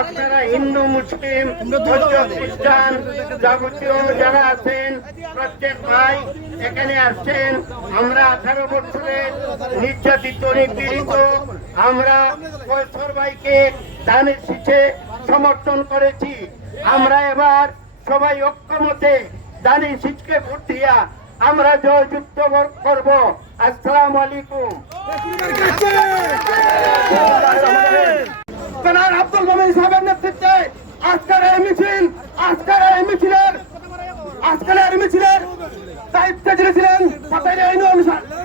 আপনারা হিন্দু মুসলিম খ্রিস্টান যাবতীয় যারা আছেন প্রত্যেক ভাই এখানে আসছেন। আমরা 18 বছরের নির্যাতিত নিপীড়িত আমরা কৈশোর ভাইকে দানের শীষে সমর্থন করেছি। আমরা এবার সবাই ঐক্যমতে দানের শীষকে ভোট দিয়া আমরা জয়যুক্ত করব। আসসালামু আলাইকুম। জনাব আব্দুল মোমিন সাহেবের নেতৃত্বে আজকের এই মিছিলের দায়িত্বে যিনি ছিলেন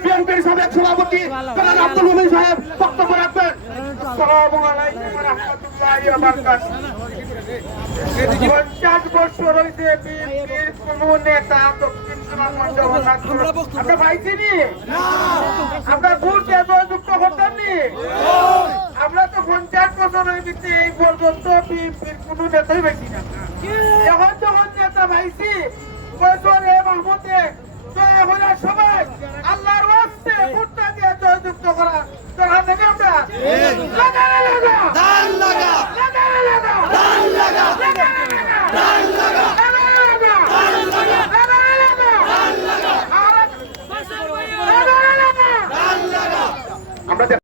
বিএনপির সাবেক সভাপতি জনাব আব্দুল মোমিন সাহেব বক্তব্য রাখবেন। আসসালামু আলাইকুম ওয়া রাহমাতুল্লাহি ওয়া বারাকাতুহু। 50 বছর হইছে বিএনপির কোন নেতা দক্ষিণ সুনামগঞ্জ আমরা পাইছিনি, আমরা ভোট যুক্ত করতাম নি। আমরা তো 50 বছর হয়েছে এই পর্যন্ত বিএনপির কোন নেতাই পাইছি না। এখন যখন নেতা পাইছি মাহমুদে সবাই আল্লাহর ওয়াস্তে ভোটটা দিয়ে জয়যুক্ত করা তোরা নেবে আমরা